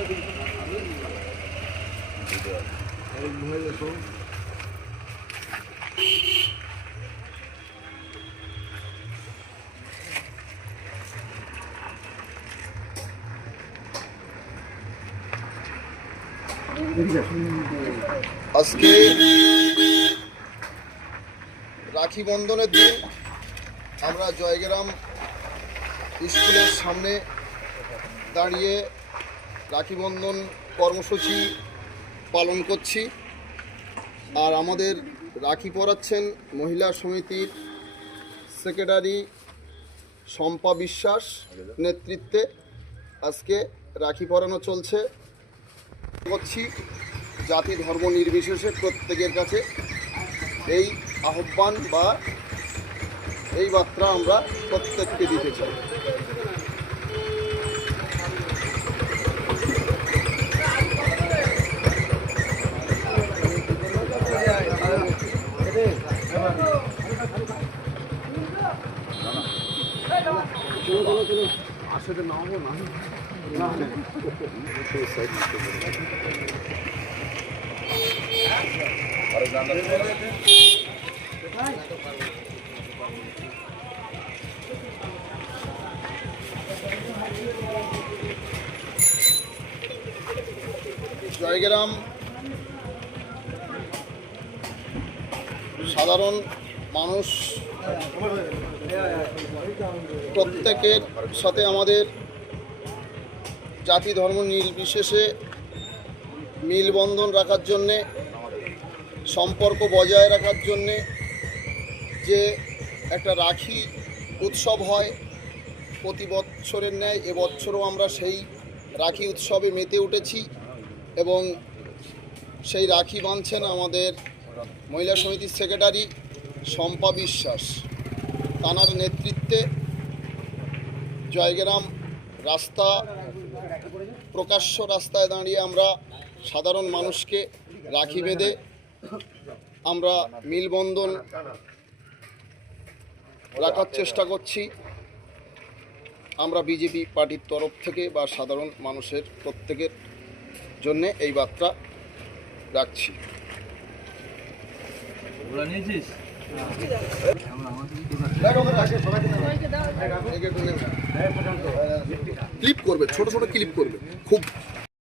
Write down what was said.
আজকে রাখি বন্ধনের দিন আমরা জয়গ্রাম স্কুলের সামনে দাঁড়িয়ে রাখি বন্ধন কর্মসূচি পালন করছি। আর আমাদের রাখি পরাচ্ছেন মহিলা সমিতির সেক্রেটারি শম্পা বিশ্বাস নেতৃত্বে আজকে রাখি পরানো চলছে। করছি জাতি ধর্ম নির্বিশেষে প্রত্যেকের কাছে এই আহ্বান বা এই বার্তা আমরা প্রত্যেককে দিতে চাই। আসলে নামবো না জয়গ্রাম সাধারণ মানুষ প্রত্যেকের সাথে আমাদের জাতি ধর্ম নির্বিশেষে মিলবন্ধন রাখার জন্যে, সম্পর্ক বজায় রাখার জন্যে যে একটা রাখি উৎসব হয় প্রতি বৎসরের ন্যায় এবছরও আমরা সেই রাখি উৎসবে মেতে উঠেছি এবং সেই রাখি বাঁধছেন আমাদের মহিলা সমিতির সেক্রেটারি শম্পা বিশ্বাস। তাঁর নেতৃত্বে জয়গ্রাম রাস্তা প্রকাশ্য রাস্তায় দাঁড়িয়ে আমরা সাধারণ মানুষকে রাখি বেঁধে আমরা মিলবন্ধন রাখার চেষ্টা করছি। আমরা বিজেপি পার্টির তরফ থেকে বা সাধারণ মানুষের প্রত্যেকের জন্যে এই বার্তা রাখছি। ক্লিপ করবে, ছোট ছোট ক্লিপ করবে, খুব